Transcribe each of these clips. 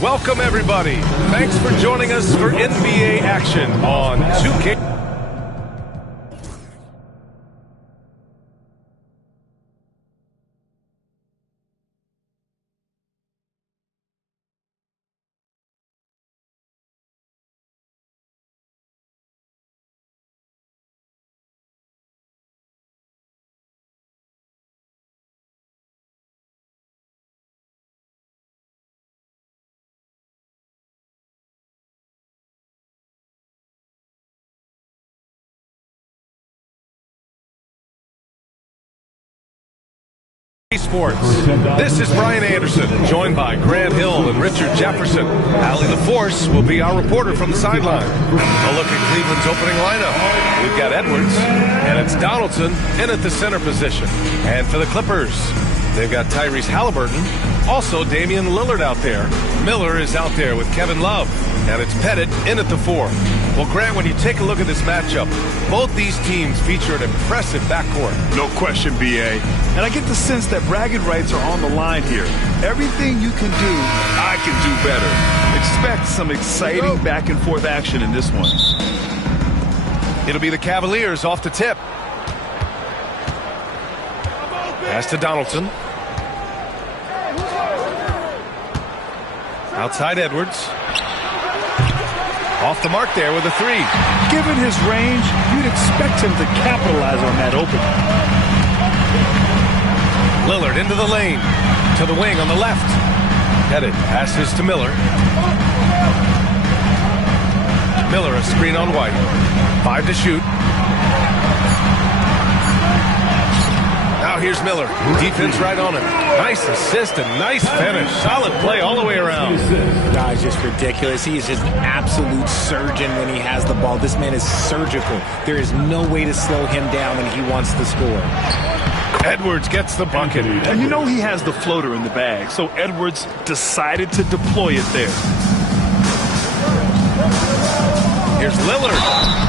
Welcome, everybody. Thanks for joining us for NBA action on 2K. Sports. This is Brian Anderson, joined by Grant Hill and Richard Jefferson. Allie LaForce will be our reporter from the sideline. A look at Cleveland's opening lineup. We've got Edwards, and it's Donaldson in at the center position. And for the Clippers, they've got Tyrese Halliburton, also Damian Lillard out there. Miller is out there with Kevin Love, and it's Pettit in at the 4. Well, Grant, when you take a look at this matchup, both these teams feature an impressive backcourt. No question, B.A. And I get the sense that bragging rights are on the line here. Everything you can do, I can do better. Expect some exciting back-and-forth action in this one. It'll be the Cavaliers off the tip. Pass to Donaldson. Outside Edwards. Off the mark there with a 3. Given his range, you'd expect him to capitalize on that opening. Lillard into the lane. To the wing on the left. Pettit passes to Miller. Miller a screen on White. 5 to shoot. Now here's Miller. Defense right on him. Nice assist and nice finish. Solid play all the way around. Guy's just ridiculous. He is just an absolute surgeon when he has the ball. This man is surgical. There is no way to slow him down when he wants to score. Edwards gets the bucket. And you know he has the floater in the bag, so Edwards decided to deploy it there. Here's Lillard.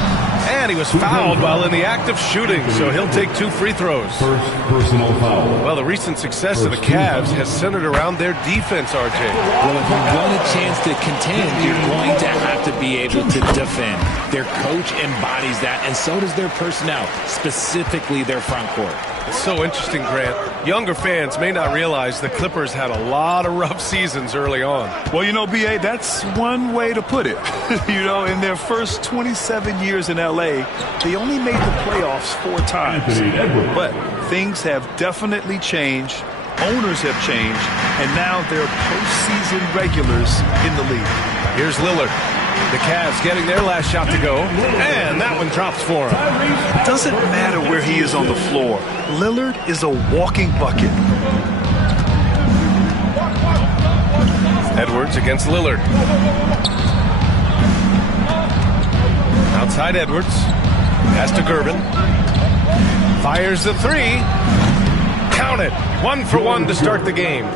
And he was fouled while in the act of shooting, so he'll take 2 free throws. First personal foul. Well, the recent success of the Cavs has centered around their defense, RJ. Well, if you want a chance to contend, you're going to have to be able to defend. Their coach embodies that, and so does their personnel, specifically their front court. It's so interesting, Grant. Younger fans may not realize the Clippers had a lot of rough seasons early on. Well, you know, B.A., that's one way to put it. You know, in their first 27 years in L.A., they only made the playoffs 4 times. But things have definitely changed. Owners have changed. And now they're postseason regulars in the league. Here's Lillard. The Cavs getting their last shot to go, and that one drops for him. It doesn't matter where he is on the floor. Lillard is a walking bucket. Edwards against Lillard. Outside Edwards. Pass to Gervin. Fires the 3. Count it. 1 for 1 to start the game.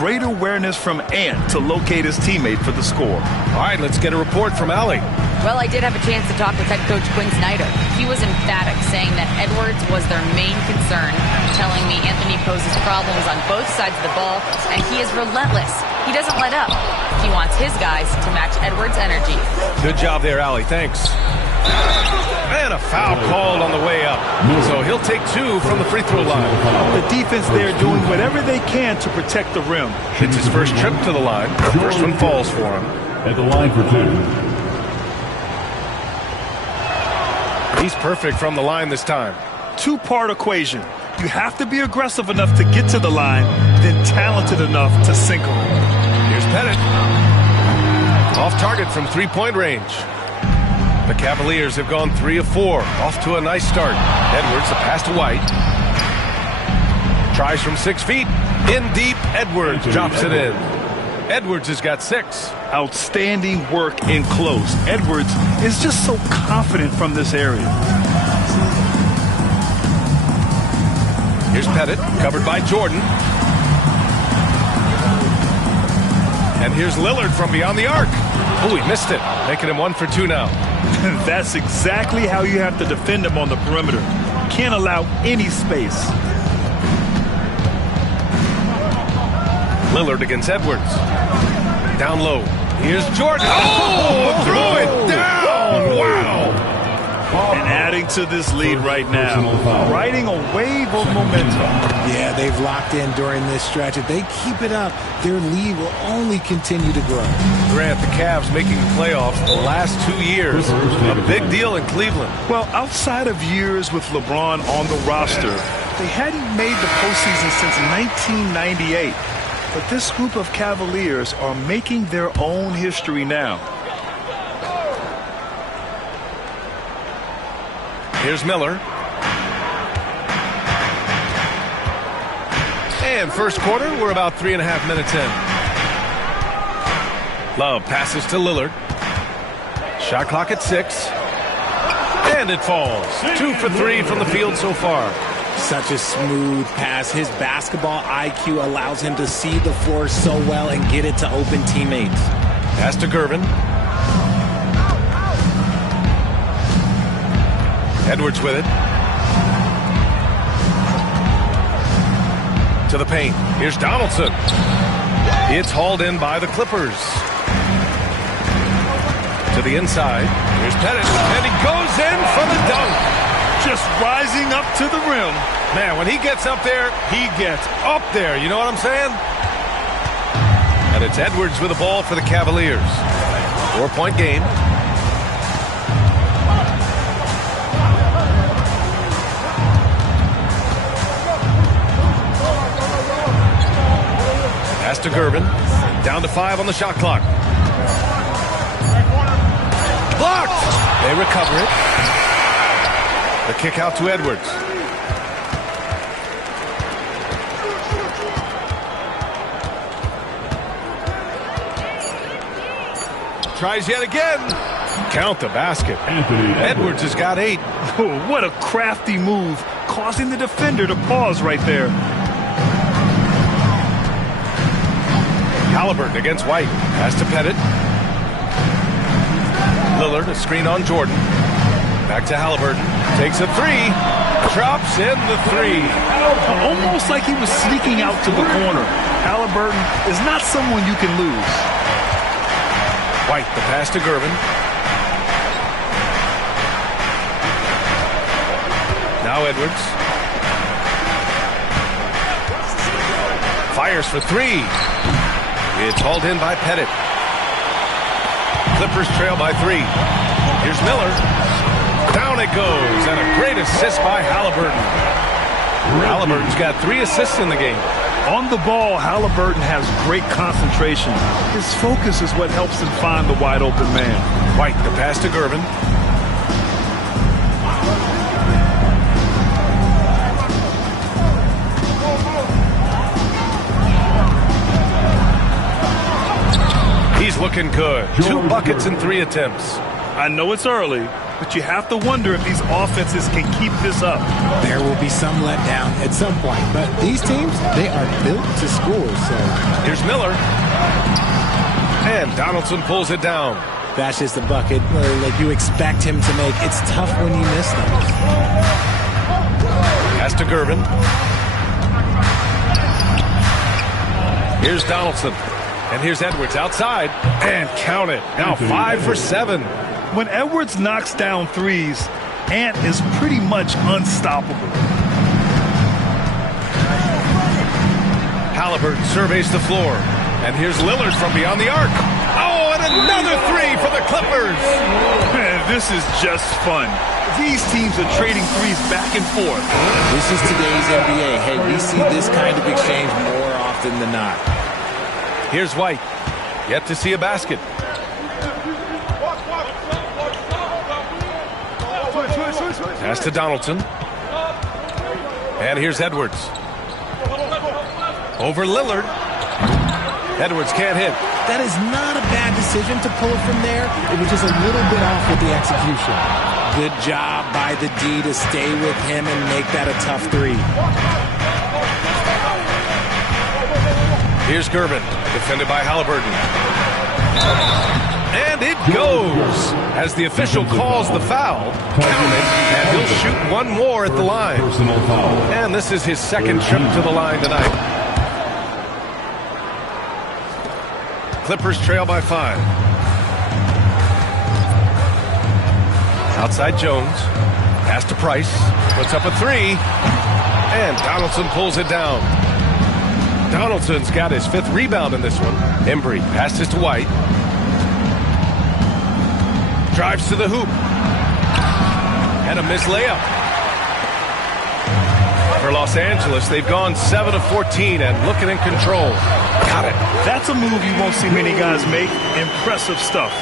Great awareness from Ant to locate his teammate for the score. All right, let's get a report from Allie. Well, I did have a chance to talk with head coach Quinn Snyder. He was emphatic, saying that Edwards was their main concern, telling me Anthony poses problems on both sides of the ball, and he is relentless. He doesn't let up. He wants his guys to match Edwards' energy. Good job there, Allie. Thanks. And a foul called on the way up. So he'll take 2 from the free throw line. The defense there doing whatever they can to protect the rim. It's his first trip to the line. The first one falls for him. At the line for 2. He's perfect from the line this time. 2-part equation. You have to be aggressive enough to get to the line, then talented enough to sink them. Here's Pettit. Off target from 3-point range. The Cavaliers have gone 3 of 4. Off to a nice start. Edwards, a pass to White. Tries from 6 feet. In deep, Edwards drops it in. Edwards has got 6. Outstanding work in close. Edwards is just so confident from this area. Here's Pettit, covered by Jordan. And here's Lillard from beyond the arc. Oh, he missed it, making him 1 for 2 now. That's exactly how you have to defend him on the perimeter. Can't allow any space. Lillard against Edwards. Down low. Here's Jordan. Oh, threw it down. Wow. And adding to this lead right now, riding a wave of momentum. Yeah, they've locked in during this stretch. If they keep it up, their lead will only continue to grow. Grant, the Cavs making playoffs the last 2 years. A big deal in Cleveland. Well, outside of years with LeBron on the roster, they hadn't made the postseason since 1998. But this group of Cavaliers are making their own history now. Here's Miller. And first quarter, we're about 3.5 minutes in. Love passes to Lillard. Shot clock at 6. And it falls. 2 for 3 from the field so far. Such a smooth pass. His basketball IQ allows him to see the floor so well and get it to open teammates. Pass to Gervin. Edwards with it. To the paint. Here's Donaldson. It's hauled in by the Clippers. To the inside. Here's Pettit. And he goes in for the dunk. Just rising up to the rim. Man, when he gets up there, he gets up there. You know what I'm saying? And it's Edwards with the ball for the Cavaliers. 4-point game. Pass to Gervin. Down to 5 on the shot clock. Blocked! They recover it. The kick out to Edwards. Tries yet again. Count the basket. Edwards has got 8. Oh, what a crafty move, causing the defender to pause right there. Halliburton against White. Pass to Pettit. Lillard, a screen on Jordan. Back to Halliburton. Takes a 3. Drops in the 3. Almost like he was sneaking out to the corner. Halliburton is not someone you can lose. White, the pass to Gervin. Now Edwards. Fires for 3. It's hauled in by Pettit. Clippers trail by 3. Here's Miller. Down it goes, and a great assist by Halliburton. Halliburton's got 3 assists in the game. On the ball, Halliburton has great concentration. His focus is what helps him find the wide open man. White, the pass to Gervin. He's looking good. 2 buckets in 3 attempts. I know it's early, but you have to wonder if these offenses can keep this up. There will be some letdown at some point, but these teams, they are built to score. So here's Miller. And Donaldson pulls it down. That's just a bucket like you expect him to make. It's tough when you miss them. Pass to Gervin. Here's Donaldson. And here's Edwards outside. And count it. Now 5 for 7. When Edwards knocks down threes, Ant is pretty much unstoppable. Halliburton surveys the floor. And here's Lillard from beyond the arc. Oh, and another 3 for the Clippers. Man, this is just fun. These teams are trading threes back and forth. This is today's NBA. Hey, we see this kind of exchange more often than not. Here's White. Yet to see a basket. Pass to Donaldson. And here's Edwards. Over Lillard. Edwards can't hit. That is not a bad decision to pull it from there. It was just a little bit off with the execution. Good job by the D to stay with him and make that a tough 3. Here's Gervin, defended by Halliburton. And it goes as the official calls the foul. Count it, and he'll shoot 1 more at the line. And this is his 2nd trip to the line tonight. Clippers trail by 5. Outside Jones. Pass to Price. Puts up a 3. And Donaldson pulls it down. Donaldson's got his 5th rebound in this one. Embry passes to White. Drives to the hoop. And a missed layup. For Los Angeles, they've gone 7 of 14 and looking in control. Got it. That's a move you won't see many guys make. Impressive stuff.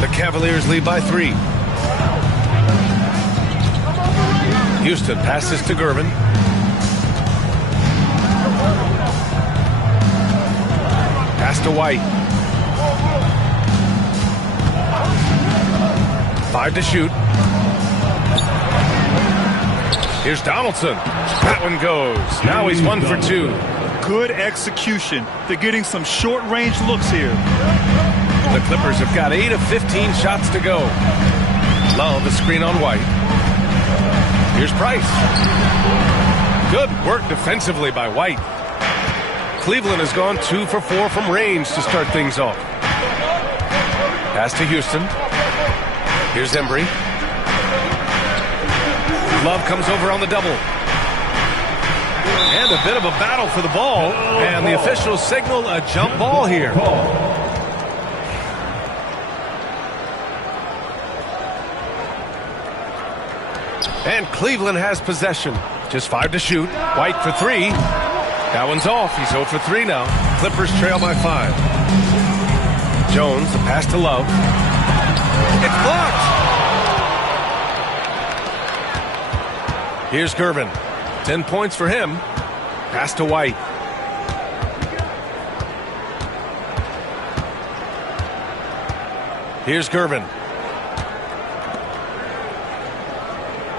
The Cavaliers lead by 3. Houston passes to Gervin. Pass to White. 5 to shoot. Here's Donaldson. That one goes. Now he's 1 for 2. Good execution. They're getting some short-range looks here. The Clippers have got 8 of 15 shots to go. Love the screen on White. Here's Price. Good work defensively by White. Cleveland has gone 2 for 4 from range to start things off. Pass to Houston. Here's Embry. Love comes over on the double. And a bit of a battle for the ball. And the officials signal a jump ball here. And Cleveland has possession. Just 5 to shoot. White for 3. That one's off. He's 0 for 3 now. Clippers trail by 5. Jones, a pass to Love. It's blocked. Here's Gervin. 10 points for him. Pass to White. Here's Gervin.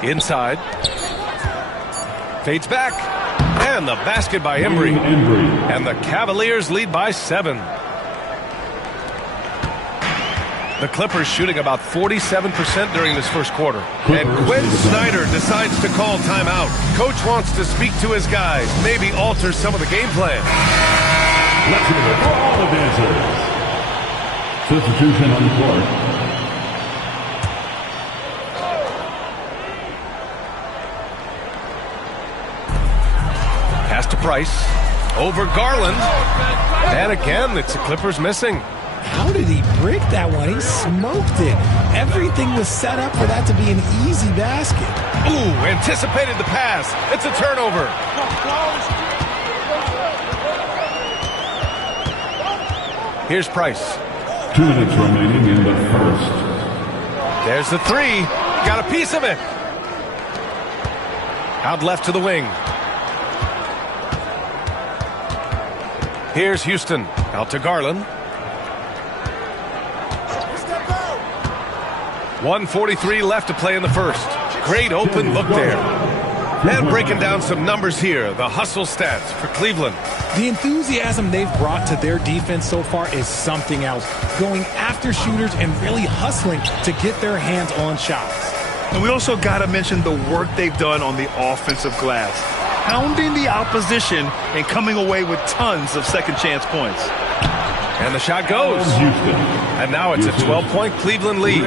Inside. Fades back. And the basket by Embry. And the Cavaliers lead by 7. The Clippers shooting about 47% during this first quarter. And Quinn Snyder decides to call timeout. Coach wants to speak to his guys, maybe alter some of the game plan. Let's hear it for all the dancers. Substitution on the court. Pass to Price. Over Garland. And again, it's the Clippers missing. How did he break that one? He smoked it. Everything was set up for that to be an easy basket. Ooh, anticipated the pass. It's a turnover. Here's Price. 2 minutes remaining in the first. There's the 3. Got a piece of it. Out left to the wing. Here's Houston. Out to Garland. 1:43 left to play in the first. Great open look there. And breaking down some numbers here, the hustle stats for Cleveland. The enthusiasm they've brought to their defense so far is something else. Going after shooters and really hustling to get their hands on shots. And we also got to mention the work they've done on the offensive glass. Pounding the opposition and coming away with tons of second chance points. And the shot goes. And now it's a 12-point Cleveland lead.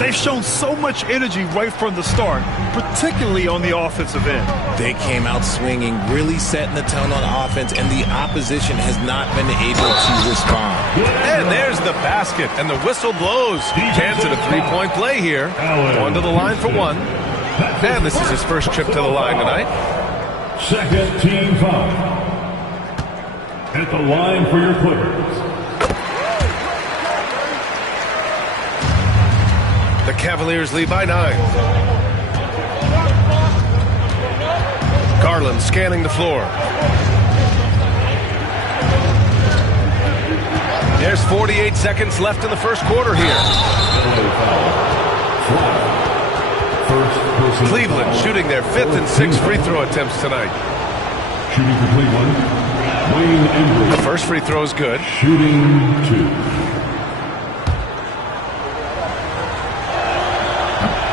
They've shown so much energy right from the start, particularly on the offensive end. They came out swinging, really setting the tone on offense, and the opposition has not been able to respond. And there's the basket, and the whistle blows. Chance at a 3-point play here. Going to the line for 1. And this is his first trip to the line tonight. Second team foul. At the line for your Clippers. The Cavaliers lead by 9. Garland scanning the floor. There's 48 seconds left in the first quarter here. Cleveland shooting their 5th and 6th free throw attempts tonight. Shooting for Cleveland, Wayne Embry. The first free throw is good. Shooting 2.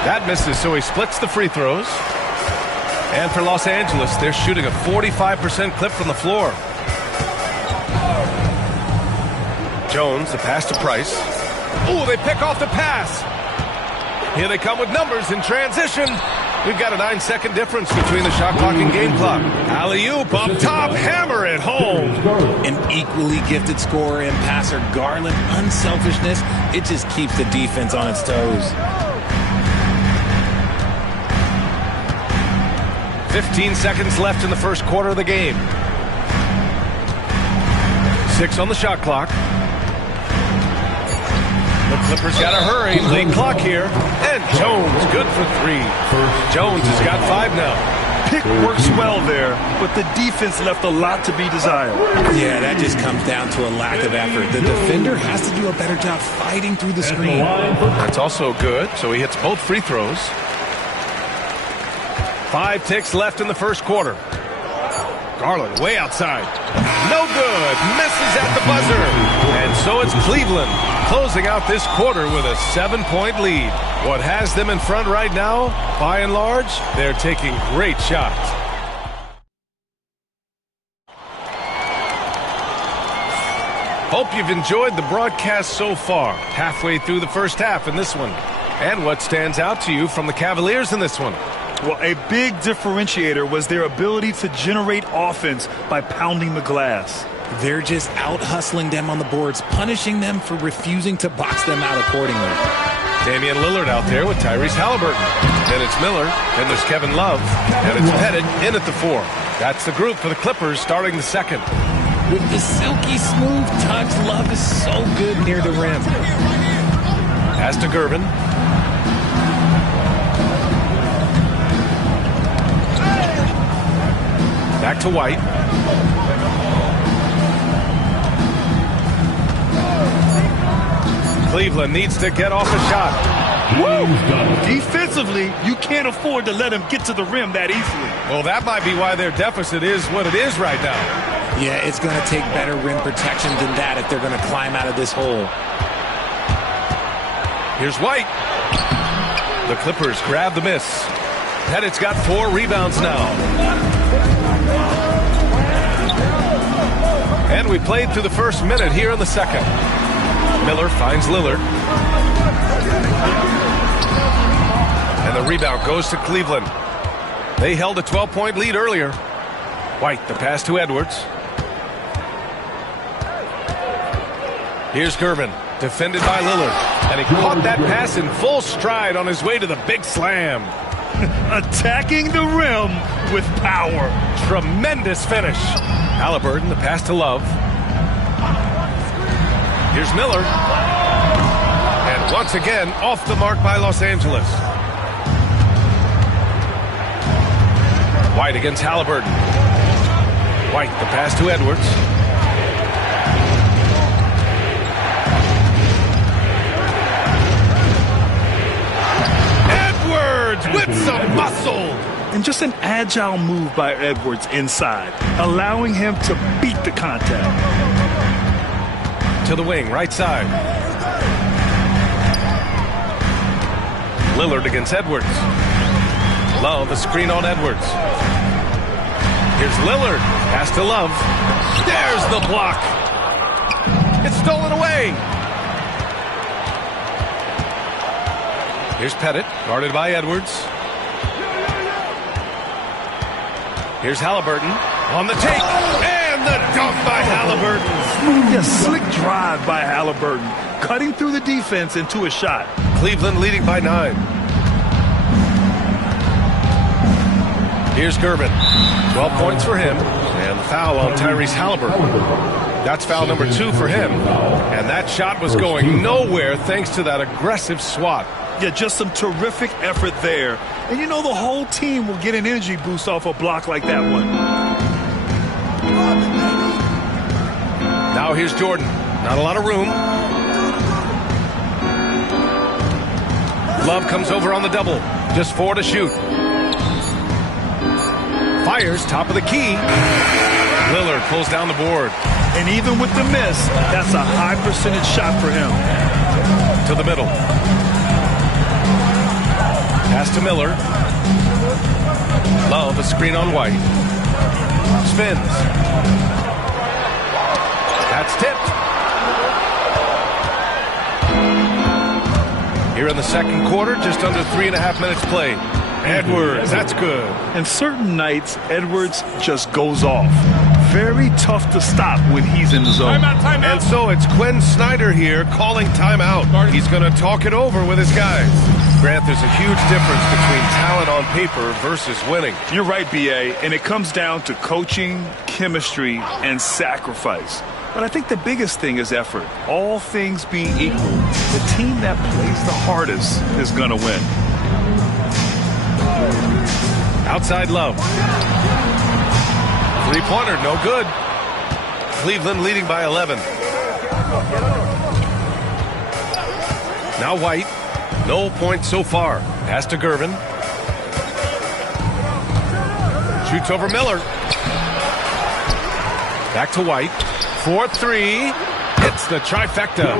That misses, so he splits the free throws. And for Los Angeles, they're shooting a 45% clip from the floor. Jones, the pass to Price. Ooh, they pick off the pass. Here they come with numbers in transition. We've got a 9-second difference between the shot clock and game clock. Alley-oop up top, hammer it home. An equally gifted scorer and passer, Garland, unselfishness, it just keeps the defense on its toes. 15 seconds left in the first quarter of the game. 6 on the shot clock. The Clippers got to hurry. Late clock here. And Jones good for 3. Jones has got 5 now. Pick works well there, but the defense left a lot to be desired. Yeah, that just comes down to a lack of effort. The defender has to do a better job fighting through the screen. That's also good, so he hits both free throws. 5 ticks left in the first quarter. Garland way outside. No good. Misses at the buzzer. And so it's Cleveland closing out this quarter with a 7-point lead. What has them in front right now, by and large, they're taking great shots. Hope you've enjoyed the broadcast so far. Halfway through the first half in this one. And what stands out to you from the Cavaliers in this one? Well, a big differentiator was their ability to generate offense by pounding the glass. They're just out-hustling them on the boards, punishing them for refusing to box them out accordingly. Damian Lillard out there with Tyrese Halliburton. Then it's Miller. Then there's Kevin Love. And it's Pettit in at the 4. That's the group for the Clippers starting the second. With the silky smooth touch, Love is so good near the rim. Pass to Gervin. Back to White. Cleveland needs to get off a shot. Woo! Defensively, you can't afford to let him get to the rim that easily. Well, that might be why their deficit is what it is right now. Yeah, it's going to take better rim protection than that if they're going to climb out of this hole. Here's White. The Clippers grab the miss. Pettit's got 4 rebounds now. And we played through the first minute here in the second. Miller finds Lillard. And the rebound goes to Cleveland. They held a 12-point lead earlier. White, the pass to Edwards. Here's Gervin, defended by Lillard. And he caught that pass in full stride on his way to the big slam. Attacking the rim with power. Tremendous finish. Halliburton, the pass to Love. Here's Miller. And once again, off the mark by Los Angeles. White against Halliburton. White, the pass to Edwards. Edwards with some muscle. And just an agile move by Edwards inside, allowing him to beat the contact. To the wing, right side. Lillard against Edwards. Love, a screen on Edwards. Here's Lillard. Pass to Love. There's the block. It's stolen away. Here's Pettit, guarded by Edwards. Here's Halliburton on the take. And the dunk by Halliburton. Yeah, slick drive by Halliburton, cutting through the defense into a shot. Cleveland leading by 9. Here's Gervin. 12 points for him. And the foul on Tyrese Halliburton. That's foul number 2 for him. And that shot was going nowhere thanks to that aggressive swat. Yeah, just some terrific effort there. And you know the whole team will get an energy boost off a block like that one. Now here's Jordan. Not a lot of room. Love comes over on the double. Just 4 to shoot. Fires, top of the key. Lillard pulls down the board. And even with the miss, that's a high percentage shot for him. To the middle. Pass to Miller. Love, a screen on White. Spins. That's tipped. Here in the second quarter, just under 3.5 minutes played. Edwards, that's good. And certain nights, Edwards just goes off. Very tough to stop when he's in the zone. Timeout. And so it's Quinn Snyder here calling timeout. He's going to talk it over with his guys. Grant, there's a huge difference between talent on paper versus winning. You're right, B.A., and it comes down to coaching, chemistry, and sacrifice. But I think the biggest thing is effort. All things being equal, the team that plays the hardest is going to win. Outside Love. Three-pointer, no good. Cleveland leading by 11. Now White. No points so far. Pass to Gervin. Shoots over Miller. Back to White. 4-3. Hits the trifecta.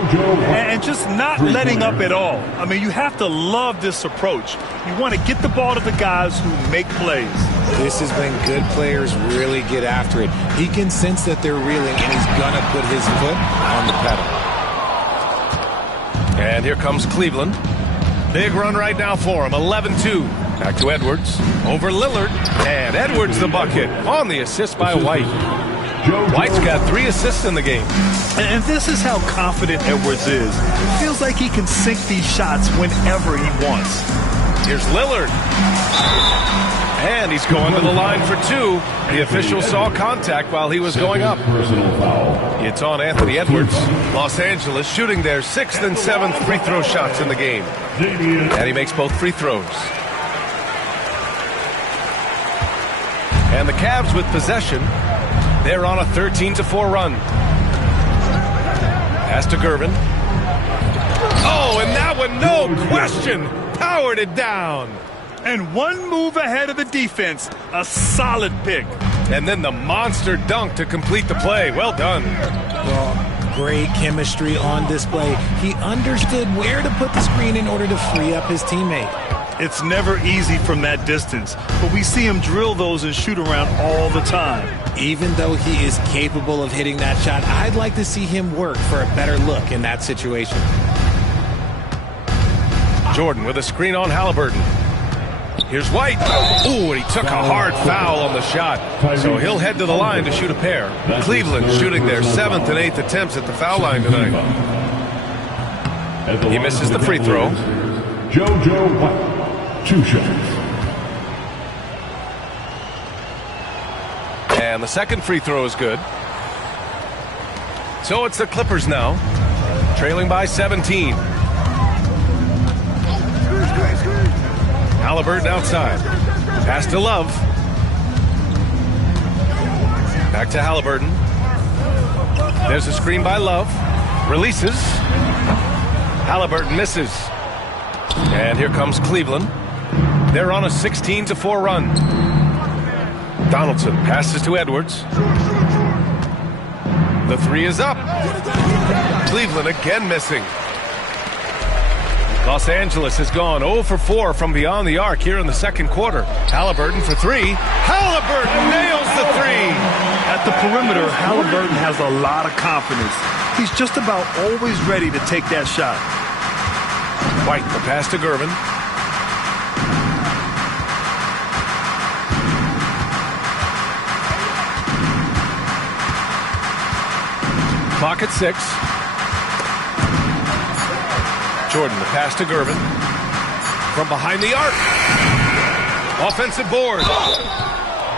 And just not letting up at all. I mean, you have to love this approach. You want to get the ball to the guys who make plays. This is when good players really get after it. He can sense that they're reeling, and he's going to put his foot on the pedal. And here comes Cleveland. Big run right now for him. 11-2. Back to Edwards. Over Lillard. And Edwards the bucket on the assist by White. White's got 3 assists in the game. And this is how confident Edwards is. It feels like he can sink these shots whenever he wants. Here's Lillard. And he's going to the line for 2. The official saw contact while he was going up. It's on Anthony Edwards. Los Angeles shooting their 6th and 7th free throw shots in the game. And he makes both free throws. And the Cavs with possession. They're on a 13-4 run. Pass to Gervin. Oh, and that one, no question, powered it down. And one move ahead of the defense, a solid pick. And then the monster dunk to complete the play. Well done. Well, great chemistry on display. He understood where to put the screen in order to free up his teammate. It's never easy from that distance, but we see him drill those and shoot around all the time. Even though he is capable of hitting that shot, I'd like to see him work for a better look in that situation. Jordan with a screen on Halliburton. Here's White. Ooh, and he took a hard foul on the shot. So he'll head to the line to shoot a pair. Cleveland shooting their 7th and 8th attempts at the foul line tonight. He misses the free throw. JoJo White. 2 shots. And the second free throw is good. So it's the Clippers now, trailing by 17. Halliburton outside. Pass to Love. Back to Halliburton. There's a screen by Love. Releases. Halliburton misses. And here comes Cleveland. They're on a 16-4 run. Donaldson passes to Edwards. The 3 is up. Cleveland again missing. Los Angeles has gone 0 for 4 from beyond the arc here in the second quarter. Halliburton for 3. Halliburton nails the 3. At the perimeter, Halliburton has a lot of confidence. He's just about always ready to take that shot. White, the pass to Gervin. Clock at 6. Jordan, the pass to Gervin. From behind the arc. Offensive board.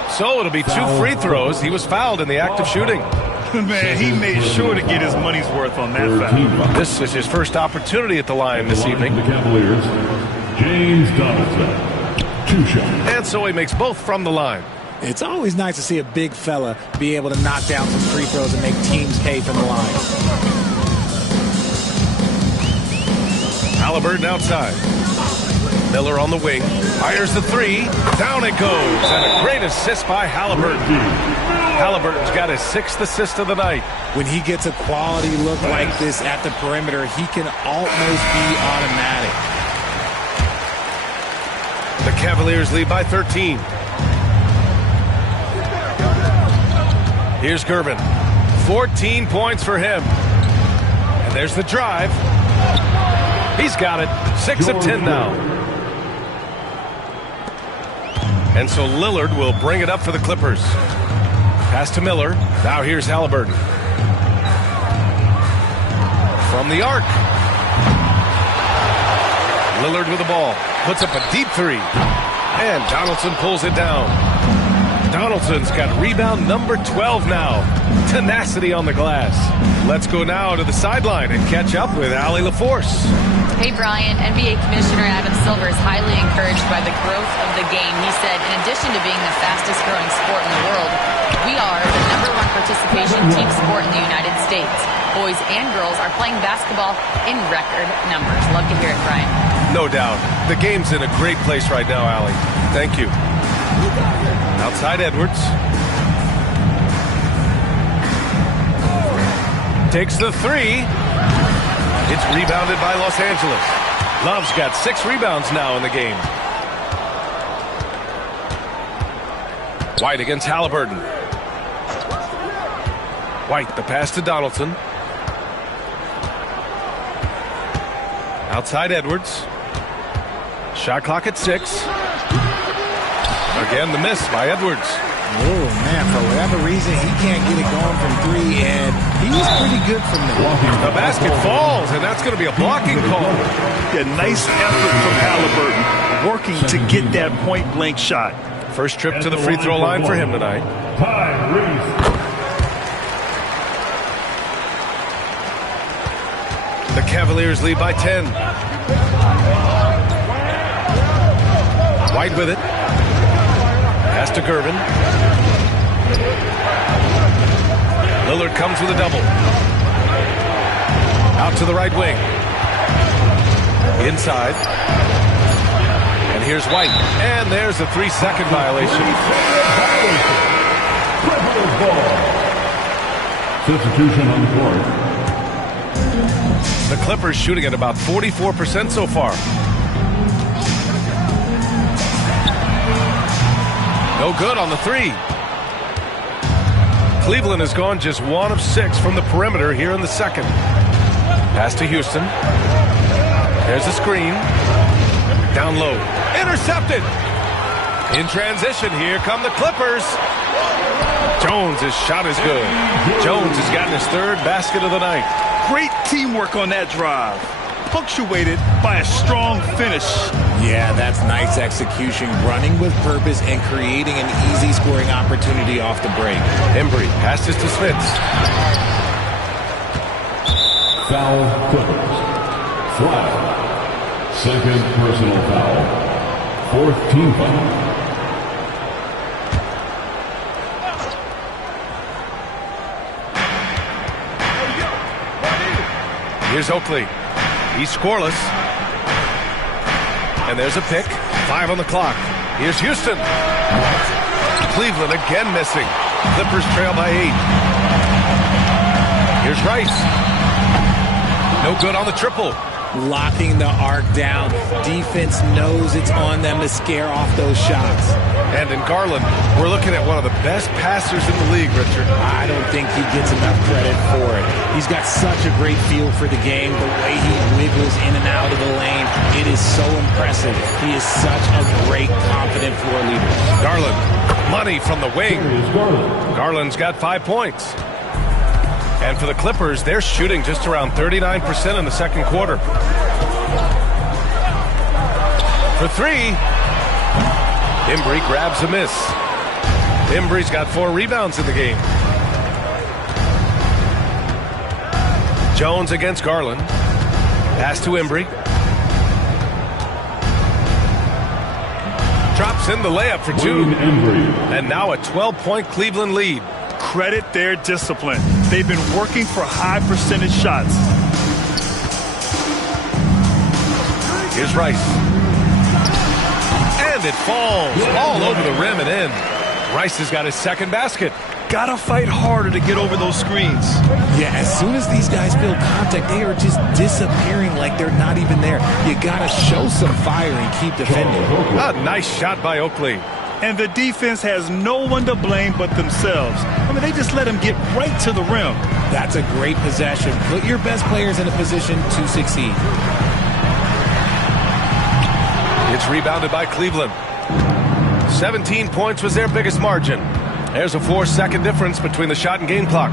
So it'll be 2 free throws. He was fouled in the act of shooting. Man, he made sure to get his money's worth on that foul. This is his first opportunity at the line this evening. The Cavaliers, James Donaldson. 2 shots. And so he makes both from the line. It's always nice to see a big fella be able to knock down some free throws and make teams pay from the line. Halliburton outside. Miller on the wing. Fires the 3. Down it goes. And a great assist by Halliburton. Halliburton's got his 6th assist of the night. When he gets a quality look like this at the perimeter, he can almost be automatic. The Cavaliers lead by 13. Here's Gervin. 14 points for him. And there's the drive. He's got it. 6 of 10 now. And so Lillard will bring it up for the Clippers. Pass to Miller. Now here's Halliburton. From the arc. Lillard with the ball. Puts up a deep three. And Donaldson pulls it down. Donaldson's got rebound number 12 now. Tenacity on the glass. Let's go now to the sideline and catch up with Allie LaForce. Hey, Brian. NBA Commissioner Adam Silver is highly encouraged by the growth of the game. He said, in addition to being the fastest growing sport in the world, we are the #1 participation team sport in the United States. Boys and girls are playing basketball in record numbers. Love to hear it, Brian. No doubt. The game's in a great place right now, Allie. Thank you. Outside Edwards. Takes the three. It's rebounded by Los Angeles. Love's got 6 rebounds now in the game. White against Halliburton. White, the pass to Donaldson. Outside Edwards. Shot clock at 6. Again, the miss by Edwards. Oh, man, for whatever reason, he can't get it going from 3, and he's pretty good from there. The basket falls, and that's going to be a blocking call. Yeah, nice effort from Halliburton, working to get that point-blank shot. First trip to the free throw line for him tonight. The Cavaliers lead by 10. White with it. Pass to Gervin. Lillard comes with a double. Out to the right wing. Inside. And here's White. And there's a 3-second violation. Substitution on the court. The Clippers shooting at about 44% so far. No good on the 3. Cleveland has gone just 1 of 6 from the perimeter here in the second. Pass to Houston. There's a screen. Down low. Intercepted. In transition, here come the Clippers. Jones' shot is good. Jones has gotten his 3rd basket of the night. Great teamwork on that drive, punctuated by a strong finish. Yeah, that's nice execution, running with purpose and creating an easy scoring opportunity off the break. Embry passes to Smith. Foul Clippers. Flat. 2nd personal foul. 4th team foul. Here's Oakley. He's scoreless. And there's a pick. 5 on the clock. Here's Houston. Cleveland again missing. Clippers trail by 8. Here's Rice. No good on the triple. Locking the arc down. Defense knows it's on them to scare off those shots. And in Garland, we're looking at one of the best passers in the league, Richard. I don't think he gets enough credit for it. He's got such a great feel for the game, the way he wiggles in and out of the lane. It is so impressive. He is such a great, confident floor leader. Garland, money from the wing. Garland's got 5 points. And for the Clippers, they're shooting just around 39% in the second quarter. For 3, Embry grabs a miss. Embry's got 4 rebounds in the game. Jones against Garland. Pass to Embry. Drops in the layup for 2. And now a 12-point Cleveland lead. Credit their discipline. They've been working for high percentage shots. Here's Rice. And it falls all over the rim and in. Rice has got his 2nd basket. Gotta fight harder to get over those screens. Yeah, as soon as these guys feel contact, they are just disappearing like they're not even there. You gotta show some fire and keep defending. A nice shot by Oakley. And the defense has no one to blame but themselves. I mean, they just let him get right to the rim. That's a great possession. Put your best players in a position to succeed. It's rebounded by Cleveland. 17 points was their biggest margin. There's a 4-second difference between the shot and game clock.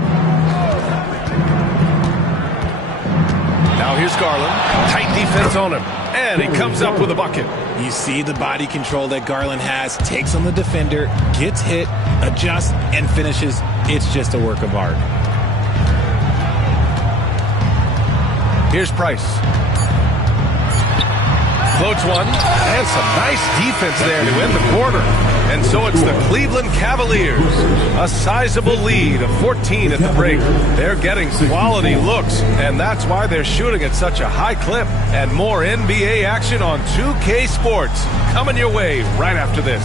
Now here's Garland. Tight defense on him. And he comes up with a bucket. You see the body control that Garland has. Takes on the defender, gets hit, adjusts, and finishes. It's just a work of art. Here's Price. Floats one. And some nice defense there to end the quarter. And so it's the Cleveland Cavaliers. A sizable lead of 14 at the break. They're getting quality looks, and that's why they're shooting at such a high clip. And more NBA action on 2K Sports coming your way right after this.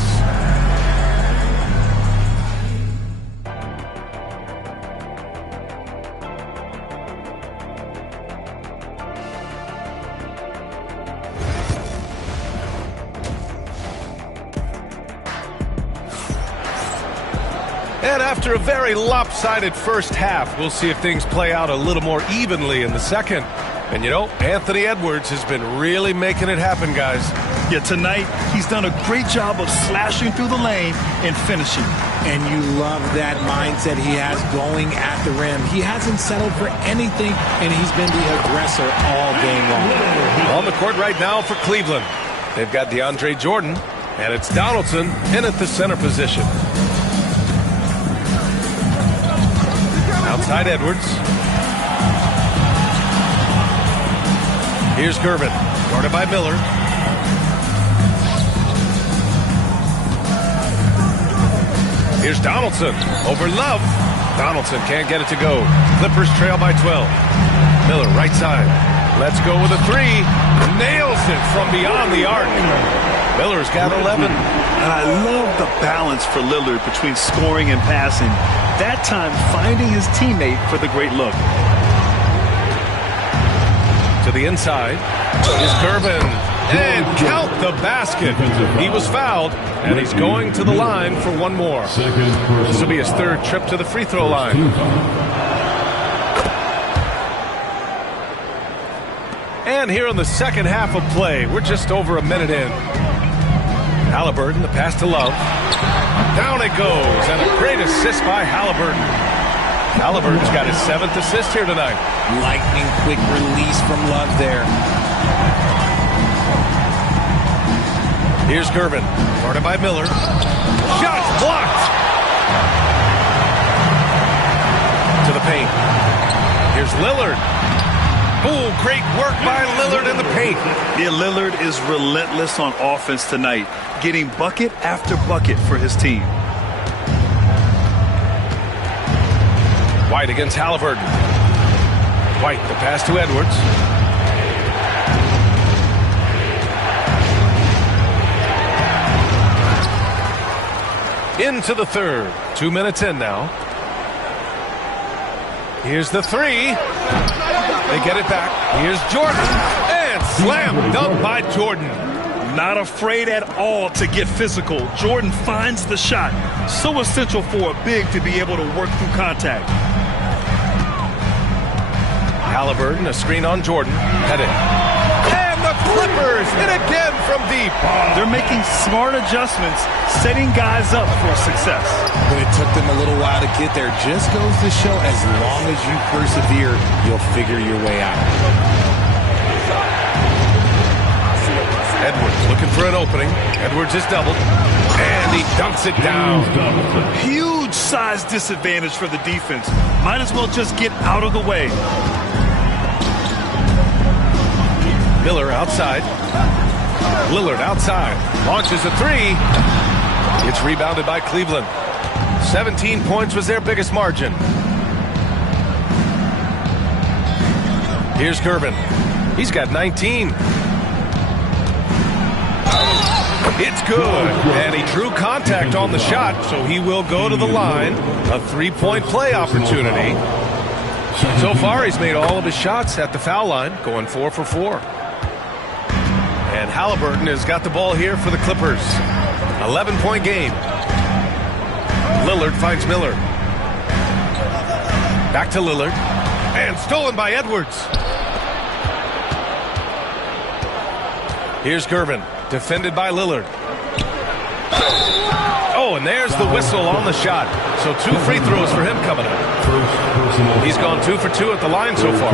And after a very lopsided first half, we'll see if things play out a little more evenly in the second. And you know, Anthony Edwards has been really making it happen, guys. Yeah, tonight he's done a great job of slashing through the lane and finishing. And you love that mindset he has going at the rim. He hasn't settled for anything, and he's been the aggressor all game long. On the court right now for Cleveland, they've got DeAndre Jordan, and it's Donaldson in at the center position. Outside Edwards. Here's Gervin, guarded by Miller. Here's Donaldson over Love. Donaldson can't get it to go. Clippers trail by 12. Miller right side. Let's go with a three. Nails it from beyond the arc. Miller's got 11. And I love the balance for Lillard between scoring and passing. That time finding his teammate for the great look. To the inside is Gervin. And count the basket. He was fouled, and he's going to the line for one more. This will be his third trip to the free throw line. And here in the second half of play, we're just over a minute in. Halliburton, the pass to Love. Down it goes, and a great assist by Halliburton. Halliburton's got his 7th assist here tonight. Lightning quick release from Love there. Here's Gervin, guarded by Miller. Shot blocked! To the paint. Here's Lillard. Oh, great work by Lillard in the paint. Yeah, Lillard is relentless on offense tonight, getting bucket after bucket for his team. White against Halliburton. White, the pass to Edwards. Into the third. 2 minutes in now. Here's the three. They get it back. Here's Jordan. And slam dunk by Jordan. Not afraid at all to get physical. Jordan finds the shot. So essential for a big to be able to work through contact. Halliburton, a screen on Jordan. Head it. And the Clippers hit again from deep. They're making smart adjustments, setting guys up for success. But it took them a little while to get there. Just goes to show as long as you persevere, you'll figure your way out. Edwards looking for an opening. Edwards is doubled. And he dunks it down. Huge size disadvantage for the defense. Might as well just get out of the way. Miller outside. Lillard outside. Launches a three. It's rebounded by Cleveland. 17 points was their biggest margin. Here's Gervin. He's got 19. It's good. And he drew contact on the shot, so he will go to the line. A three-point play opportunity. So far, he's made all of his shots at the foul line, going 4 for 4. And Halliburton has got the ball here for the Clippers. 11-point game. Lillard finds Miller. Back to Lillard. And stolen by Edwards. Here's Gervin. Defended by Lillard. Oh, and there's the whistle on the shot. So 2 free throws for him coming up. He's gone 2 for 2 at the line so far.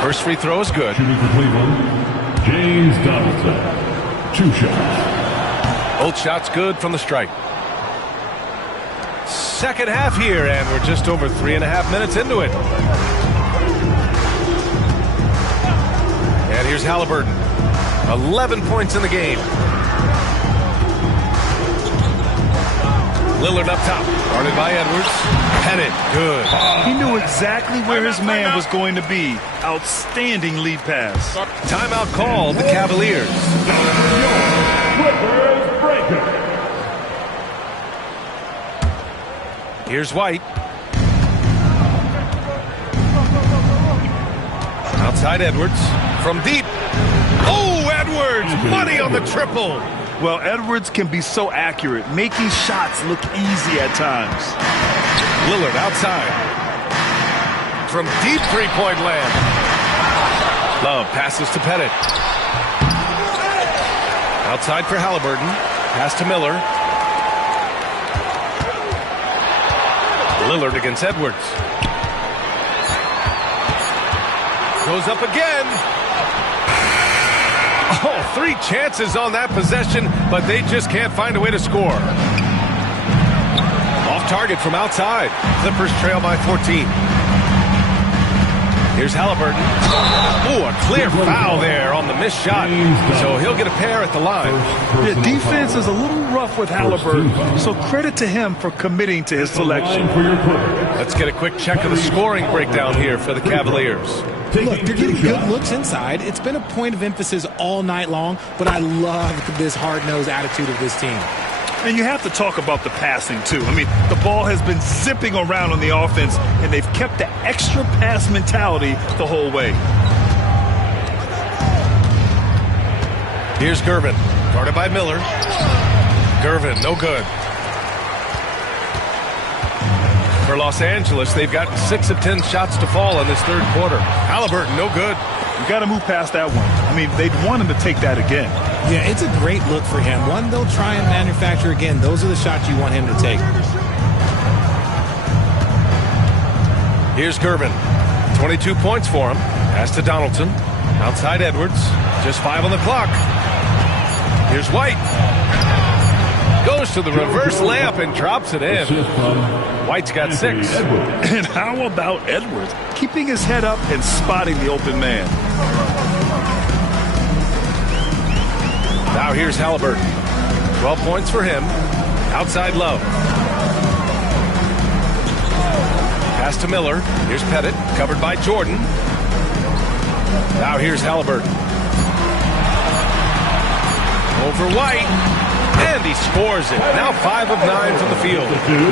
First free throw is good. Shooting for Cleveland, James Donaldson. 2 shots. Both shots good from the strike. Second half here, and we're just over 3.5 minutes into it. And here's Halliburton. 11 points in the game. Lillard up top. Guarded by Edwards. Pettit, good. He knew exactly where his man was going to be. Outstanding lead pass. Timeout called the Cavaliers. Here's White. Outside Edwards. From deep. Oh, Edwards! Money on the triple. Well, Edwards can be so accurate, making shots look easy at times. Lillard outside. From deep three-point land. Love passes to Pettit. Outside for Halliburton. Pass to Miller. Lillard against Edwards. Goes up again. Oh, 3 chances on that possession, but they just can't find a way to score. Off target from outside. Clippers trail by 14. Here's Halliburton. Ooh, a clear foul there on the missed shot. So he'll get a pair at the line. The defense is a little rough with Halliburton, so credit to him for committing to his selection. Let's get a quick check of the scoring breakdown here for the Cavaliers. Look, they're getting good looks inside. It's been a point of emphasis all night long, but I love this hard-nosed attitude of this team. And you have to talk about the passing, too. I mean, the ball has been zipping around on the offense, and they've kept the extra pass mentality the whole way. Here's Gervin, guarded by Miller. Gervin, no good. For Los Angeles, they've gotten 6 of 10 shots to fall in this third quarter. Halliburton, no good. You got to move past that one. I mean, they'd want him to take that again. Yeah, it's a great look for him. One they'll try and manufacture again. Those are the shots you want him to take. Here's Gervin. 22 points for him. Pass to Donaldson. Outside Edwards. Just 5 on the clock. Here's White. Goes to the reverse layup and drops it in. White's got 6. And how about Edwards? Keeping his head up and spotting the open man. Now here's Halliburton. 12 points for him. Outside Love. Pass to Miller. Here's Pettit. Covered by Jordan. Now here's Halliburton. Over White. And he scores it. Now 5 of 9 from the field.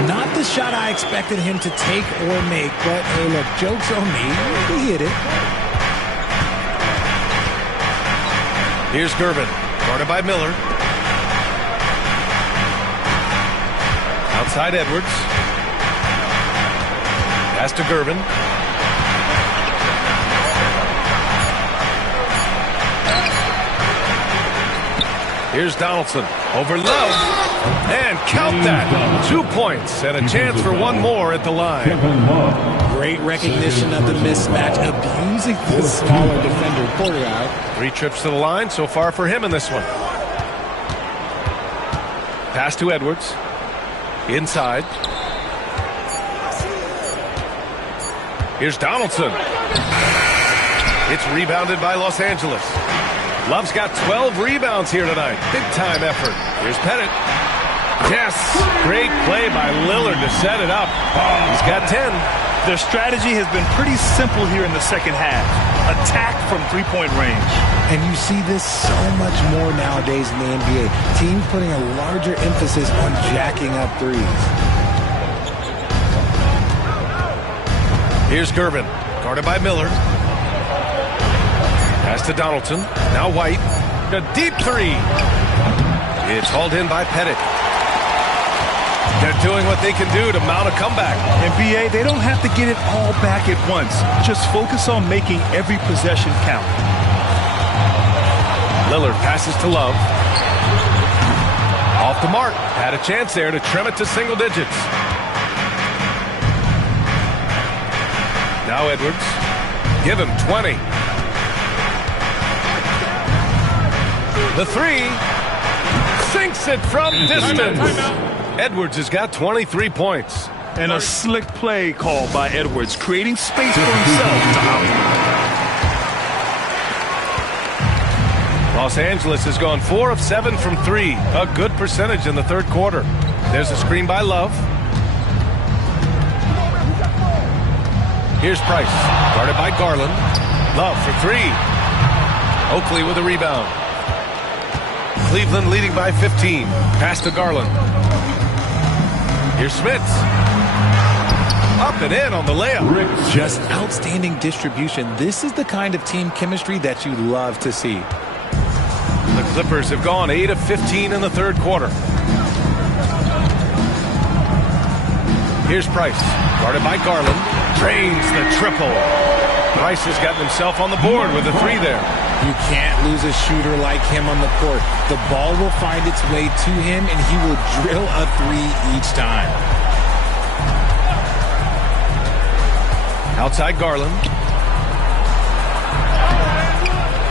Not the shot I expected him to take or make, but hey, look, joke's on me. He hit it. Here's Gervin, guarded by Miller. Outside Edwards. Pass to Gervin. Here's Donaldson over Love. And count that. 2 points and a chance for one more at the line. Great recognition of the mismatch, abusing the smaller defender. Poor guy. 3 trips to the line so far for him in this one. Pass to Edwards. Inside. Here's Donaldson. It's rebounded by Los Angeles. Love's got 12 rebounds here tonight. Big-time effort. Here's Pettit. Yes! Great play by Lillard to set it up. He's got 10. Their strategy has been pretty simple here in the second half. Attack from three-point range. And you see this so much more nowadays in the NBA. Teams putting a larger emphasis on jacking up threes. Here's Gervin, guarded by Miller. Pass to Donaldson. Now White. A deep 3. It's hauled in by Pettit. They're doing what they can do to mount a comeback. In BA, they don't have to get it all back at once. Just focus on making every possession count. Lillard passes to Love. Off the mark. Had a chance there to trim it to single digits. Now Edwards. Give him 20. The three. Sinks it from distance. Edwards has got 23 points. And a slick play called by Edwards, creating space for himself to out. Los Angeles has gone 4 of 7 from 3. A good percentage in the third quarter. There's a screen by Love. Here's Price, guarded by Garland. Love for 3. Oakley with a rebound. Cleveland leading by 15. Pass to Garland. Here's Smits. Up and in on the layup. Just outstanding distribution. This is the kind of team chemistry that you love to see. The Clippers have gone 8 of 15 in the third quarter. Here's Price, guarded by Garland. Drains the triple. Price has gotten himself on the board with a 3 there. You can't lose a shooter like him on the court. The ball will find its way to him, and he will drill a 3 each time. Outside Garland.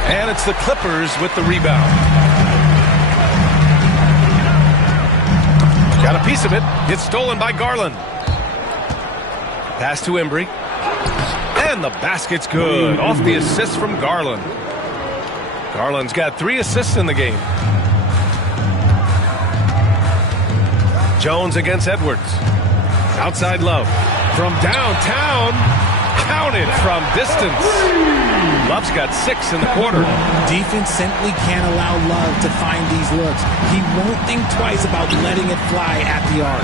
And it's the Clippers with the rebound. Got a piece of it. It's stolen by Garland. Pass to Embry. And the basket's good. Off the assist from Garland. Garland's got 3 assists in the game. Jones against Edwards. Outside Love. From downtown. Counted from distance. Love's got 6 in the quarter. Defense simply can't allow Love to find these looks. He won't think twice about letting it fly at the arc.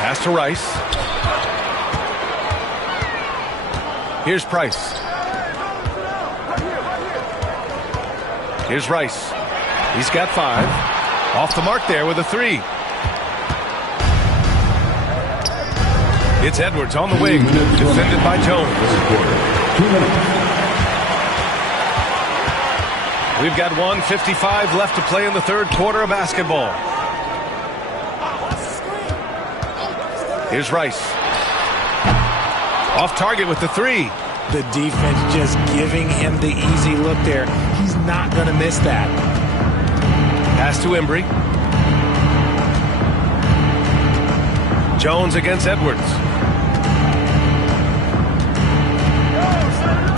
Pass to Rice. Here's Price. Here's Rice. He's got 5. Off the mark there with a 3. It's Edwards on the wing, defended by Jones. We've got 1:55 left to play in the third quarter of basketball. Here's Rice. Off target with the 3. The defense just giving him the easy look there. He's not going to miss that. Pass to Embry. Jones against Edwards.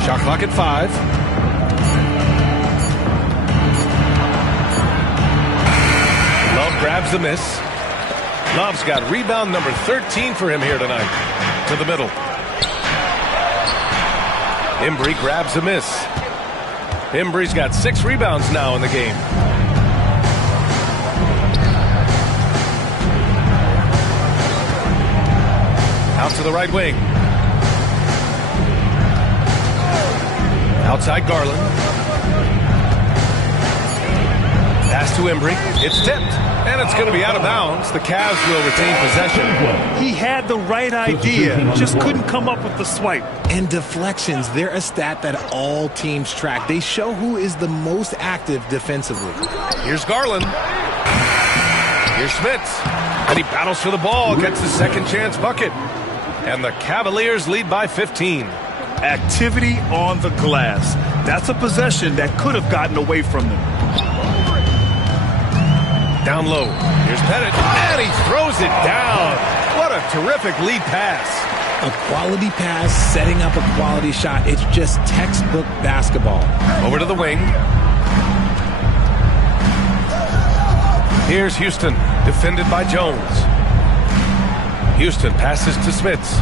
Shot clock at 5. Love grabs the miss. Love's got rebound number 13 for him here tonight. To the middle. Embry grabs a miss. Embry's got 6 rebounds now in the game. Out to the right wing. Outside Garland. Pass to Embry. It's tipped. And it's going to be out of bounds. The Cavs will retain possession. He had the right idea, just couldn't come up with the swipe. And deflections, they're a stat that all teams track. They show who is the most active defensively. Here's Garland. Here's Smits. And he battles for the ball, gets the second chance bucket. And the Cavaliers lead by 15. Activity on the glass. That's a possession that could have gotten away from them. Down low. Here's Pettit. And he throws it down. What a terrific lead pass. A quality pass, setting up a quality shot. It's just textbook basketball. Over to the wing. Here's Houston, defended by Jones. Houston passes to Smits.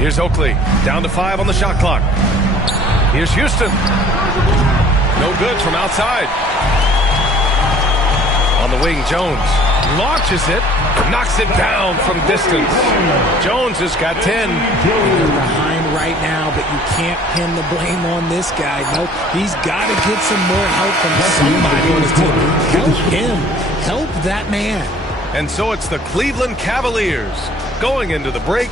Here's Oakley, down to 5 on the shot clock. Here's Houston. No good from outside. On the wing, Jones launches it, knocks it down from distance. Jones has got 10. They're behind right now, but you can't pin the blame on this guy. Nope, he's got to get some more help from somebody on his team. Help him. Help that man. And so it's the Cleveland Cavaliers going into the break.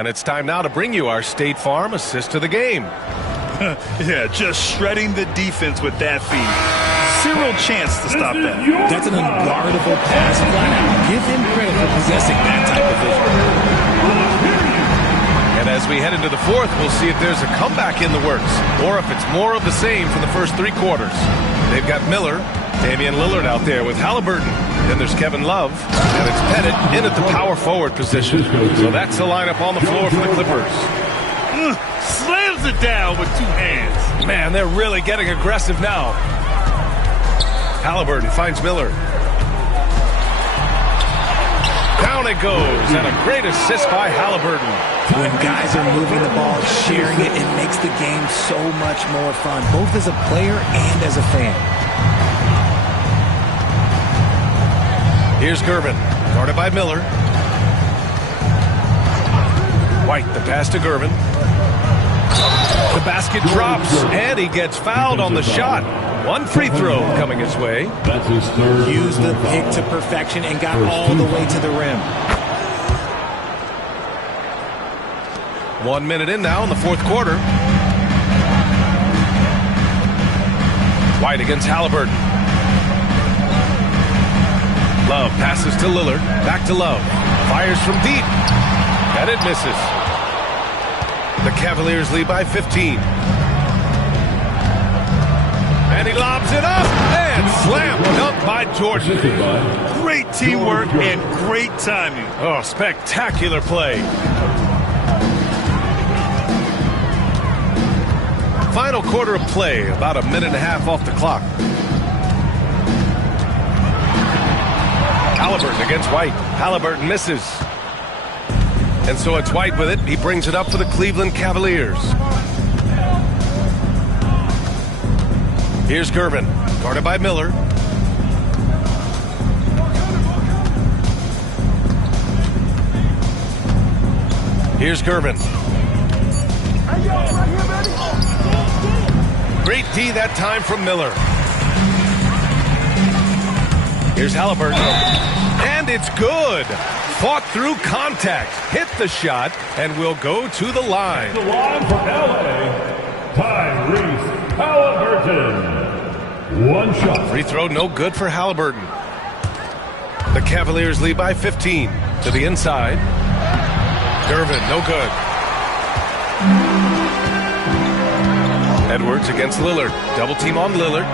And it's time now to bring you our State Farm assist to the game. Yeah, just shredding the defense with that feed. Zero chance to stop that. That's an unguardable pass. Flat out. Give him credit for possessing that type of vision. And as we head into the fourth, we'll see if there's a comeback in the works or if it's more of the same from the first three quarters. They've got Miller, Damian Lillard out there with Halliburton. Then there's Kevin Love, and it's Pettit in at the power forward position. So that's the lineup on the floor for the Clippers. Slams it down with two hands. Man, they're really getting aggressive now. Halliburton finds Miller. Down it goes, and a great assist by Halliburton. When guys are moving the ball, sharing it, it makes the game so much more fun, both as a player and as a fan. Here's Gervin, guarded by Miller. White, the pass to Gervin. The basket drops, and he gets fouled on the shot. One free throw coming his way. That's his third. Used the pick to perfection and got all the way to the rim. 1 minute in now in the fourth quarter. White against Halliburton. Love passes to Lillard. Back to Love. Fires from deep. And it misses. The Cavaliers lead by 15. And he lobs it up. And slam dunk by Jordan. Great teamwork and great timing. Oh, spectacular play. Final quarter of play, about a minute and a half off the clock. Halliburton against White. Halliburton misses. And so it's White with it. He brings it up for the Cleveland Cavaliers. Here's Gervin, guarded by Miller. Here's Gervin. Great D that time from Miller. Here's Halliburton. And it's good. Fought through contact. Hit the shot and will go to the line. The line for LA, Tyrese Halliburton. One shot. Free throw no good for Halliburton. The Cavaliers lead by 15. To the inside. Gervin, no good. Edwards against Lillard. Double team on Lillard.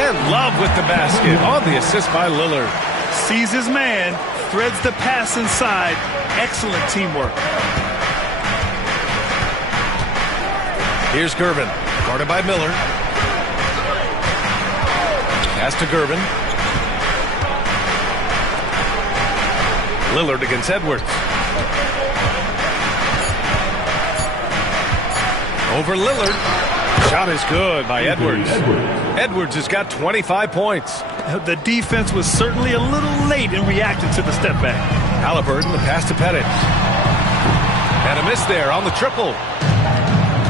And Love with the basket on the assist by Lillard. Sees his man, threads the pass inside. Excellent teamwork. Here's Gervin, guarded by Miller. Pass to Gervin. Lillard against Edwards. Over Lillard. Shot is good by Edwards. Edwards has got 25 points. The defense was certainly a little late in reacting to the step back. Halliburton, the pass to Pettit. And a miss there on the triple.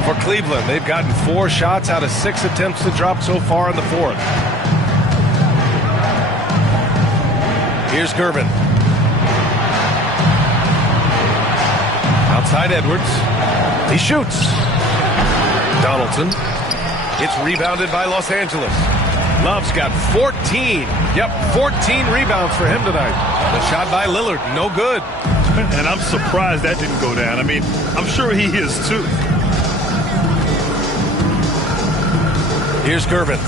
For Cleveland, they've gotten 4 shots out of 6 attempts to drop so far in the fourth. Here's Gervin. Outside Edwards. He shoots. Donaldson. It's rebounded by Los Angeles. Love's got 14. Yep, 14 rebounds for him tonight. The shot by Lillard, no good. And I'm surprised that didn't go down. I mean, I'm sure he is too. Here's Gervin.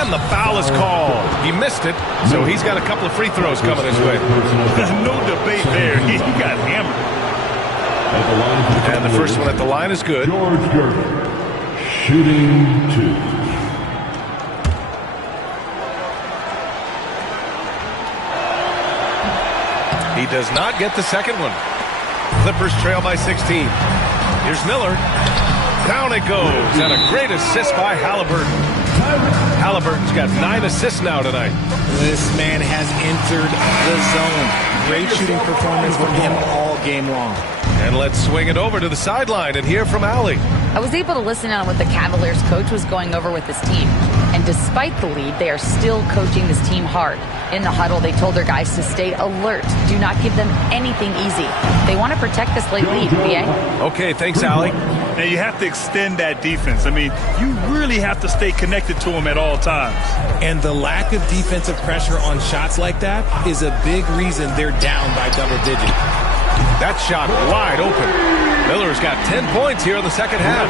And the foul is called. He missed it, so he's got a couple of free throws coming his way. No debate there. He got hammered. And the first one at the line is good. George Gervin, shooting 2. He does not get the second one. Clippers trail by 16. Here's Miller. Down it goes, and a great assist by Halliburton. Halliburton's got 9 assists now tonight. This man has entered the zone. Great shooting performance from him all game long. And let's swing it over to the sideline and hear from Allie. I was able to listen on what the Cavaliers coach was going over with this team. And despite the lead, they are still coaching this team hard. In the huddle, they told their guys to stay alert. Do not give them anything easy. They want to protect this late lead, BA. Okay, thanks, Allie. And you have to extend that defense. I mean, you really have to stay connected to them at all times. And the lack of defensive pressure on shots like that is a big reason they're down by double digits. That shot wide open. Miller's got 10 points here in the second half.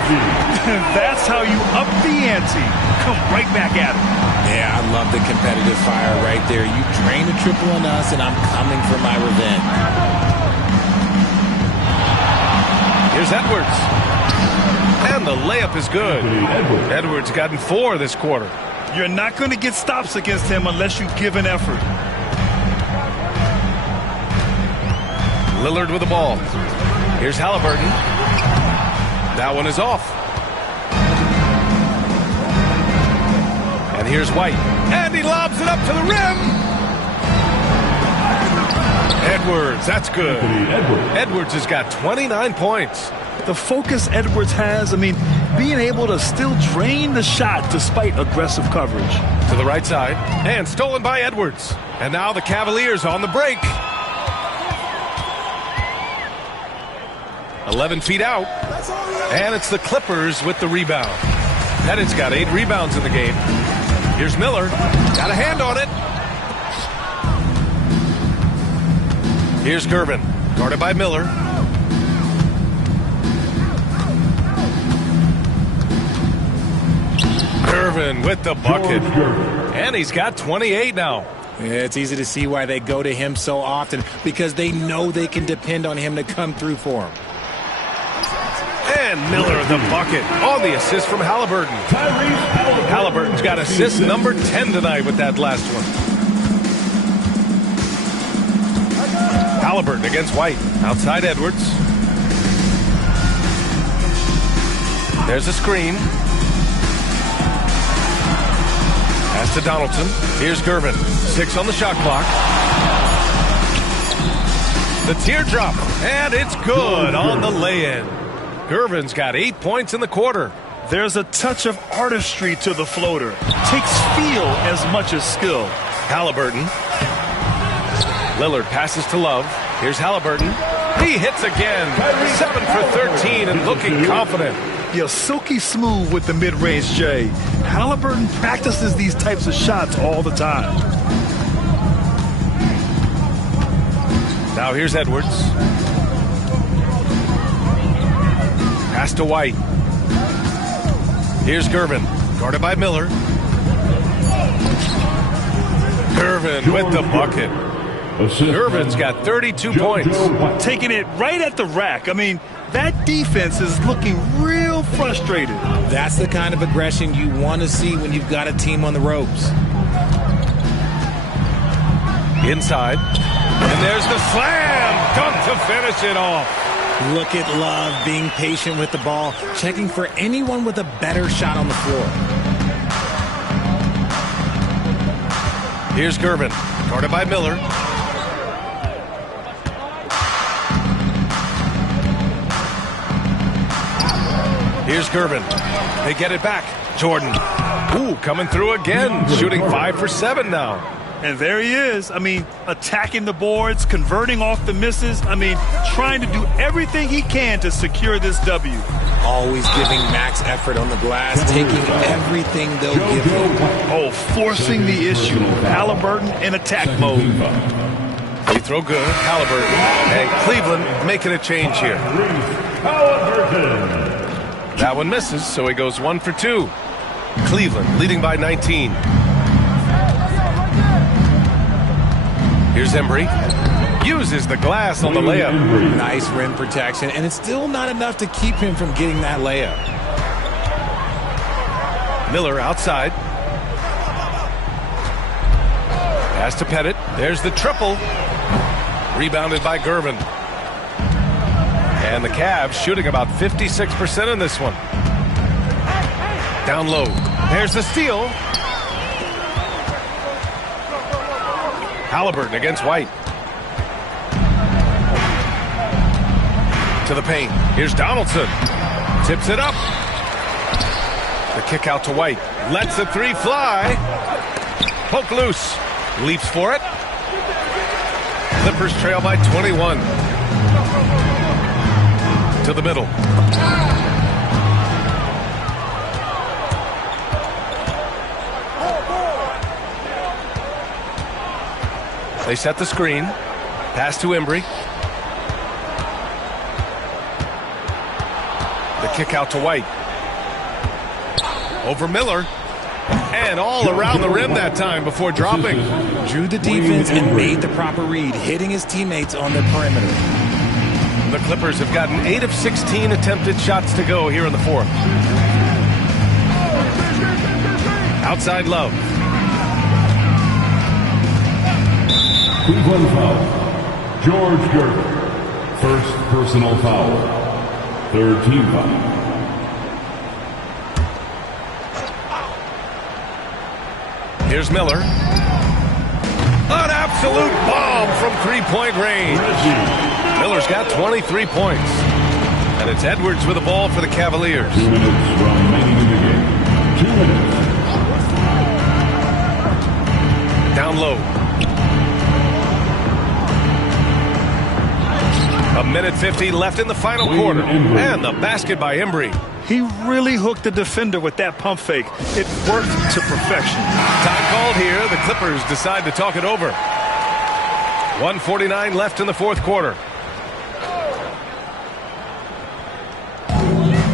That's how you up the ante. Come right back at it. Yeah, I love the competitive fire right there. You drain a triple on us, and I'm coming for my revenge. Here's Edwards. And the layup is good. Edwards gotten 4 this quarter. You're not going to get stops against him unless you give an effort. Lillard with the ball. Here's Halliburton. That one is off. And here's White. And he lobs it up to the rim. Edwards, that's good. Edwards has got 29 points. The focus Edwards has, I mean, being able to still drain the shot despite aggressive coverage. To the right side. And stolen by Edwards. And now the Cavaliers on the break. 11 feet out. And it's the Clippers with the rebound. Pettit's got 8 rebounds in the game. Here's Miller. Got a hand on it. Here's Gervin. Guarded by Miller. Gervin with the bucket. And he's got 28 now. Yeah, it's easy to see why they go to him so often, because they know they can depend on him to come through for them. And Miller the bucket on the assist from Halliburton. Halliburton's got assist number 10 tonight with that last one. Halliburton against White. Outside Edwards. There's a screen. Pass to Donaldson. Here's Gervin. 6 on the shot clock. The teardrop. And it's good on the lay-in. Gervin's got 8 points in the quarter. There's a touch of artistry to the floater. Takes feel as much as skill. Halliburton. Lillard passes to Love. Here's Halliburton. He hits again. 7 for 13 and looking confident. You're silky smooth with the mid-range, Jay. Halliburton practices these types of shots all the time. Now here's Edwards. Pass to White. Here's Gervin. Guarded by Miller. Gervin with the bucket. Gervin's got 32 points. Taking it right at the rack. I mean, that defense is looking real frustrated. That's the kind of aggression you want to see when you've got a team on the ropes. Inside. And there's the slam dunk to finish it off. Look at Love being patient with the ball, checking for anyone with a better shot on the floor. Here's Gervin. Guarded by Miller. Here's Gervin. They get it back. Jordan. Ooh, coming through again. Shooting 5 for 7 now. And there he is. I mean, attacking the boards, converting off the misses. I mean, trying to do everything he can to secure this W. Always giving max effort on the glass, taking everything they'll give him. Oh, forcing the issue. Halliburton in attack mode. Free throw good. Halliburton. And Cleveland making a change here. That one misses, so he goes 1 for 2. Cleveland leading by 19. Here's Embry. Uses the glass on the layup. Nice rim protection, and it's still not enough to keep him from getting that layup. Miller outside. Pass to Pettit. There's the triple. Rebounded by Gervin. And the Cavs shooting about 56% in this one. Down low. There's the steal. Halliburton against White. To the paint. Here's Donaldson. Tips it up. The kick out to White. Lets the three fly. Poke loose. Leaps for it. Clippers trail by 21. To the middle. They set the screen. Pass to Embry. The kick out to White. Over Miller. And all around the rim that time before dropping. Drew the defense and made the proper read, hitting his teammates on the perimeter. The Clippers have gotten 8 of 16 attempted shots to go here in the fourth. Outside Love. Cleveland foul. George Gervin. First personal foul. Third team foul. Here's Miller. An absolute bomb from three-point range. Miller's got 23 points. And it's Edwards with the ball for the Cavaliers. 2 minutes remaining in the game. 2 minutes. Down low. A minute 50 left in the final quarter. And the basket by Embry. He really hooked the defender with that pump fake. It worked to perfection. Time called here. The Clippers decide to talk it over. 1:49 left in the fourth quarter.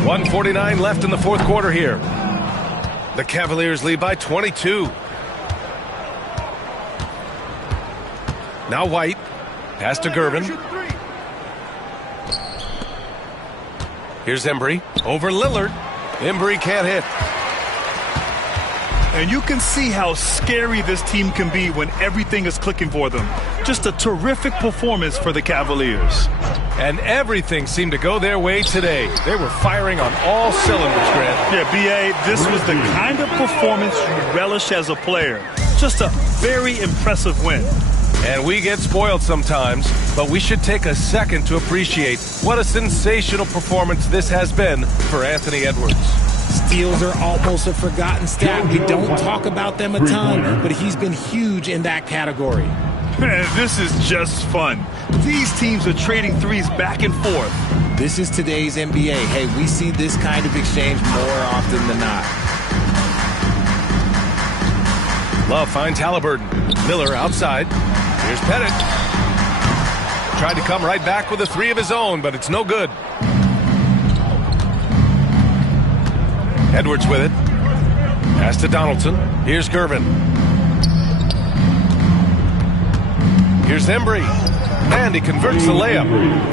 1:49 left in the fourth quarter here. The Cavaliers lead by 22. Now White. Pass to Gervin. Here's Embry. Over Lillard. Embry can't hit. And you can see how scary this team can be when everything is clicking for them. Just a terrific performance for the Cavaliers. And everything seemed to go their way today. They were firing on all cylinders, Grant. Yeah, B.A., this was the kind of performance you relish as a player. Just a very impressive win. And we get spoiled sometimes, but we should take a second to appreciate what a sensational performance this has been for Anthony Edwards. Steals are almost a forgotten stat. We don't talk about them a ton, but he's been huge in that category. Man, this is just fun. These teams are trading threes back and forth. This is today's NBA. Hey, we see this kind of exchange more often than not. Love finds Halliburton. Miller outside. Here's Pettit. Tried to come right back with a three of his own, but it's no good. Edwards with it. Pass to Donaldson. Here's Gervin. Here's Embry. And he converts the layup.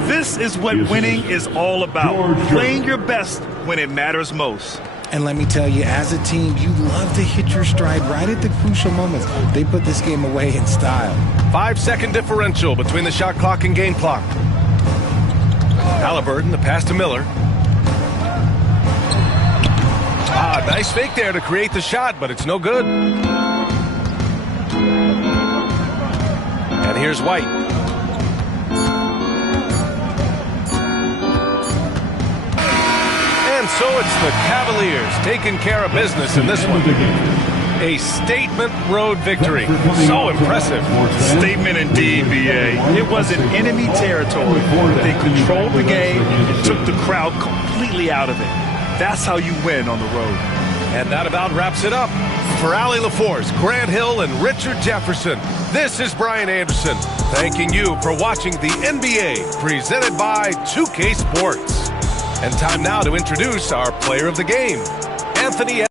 This is what winning is all about. Playing your best when it matters most. And let me tell you, as a team, you love to hit your stride right at the crucial moments. They put this game away in style. 5-second differential between the shot clock and game clock. Halliburton, the pass to Miller. Nice fake there to create the shot, but it's no good. And here's White. And so it's the Cavaliers taking care of business in this one. A statement road victory. So impressive. Statement indeed, B.A. It wasn't enemy territory. They controlled the game and took the crowd completely out of it. That's how you win on the road. And that about wraps it up. For Allie LaForce, Grant Hill, and Richard Jefferson, this is Brian Anderson, thanking you for watching the NBA, presented by 2K Sports. And time now to introduce our player of the game, Anthony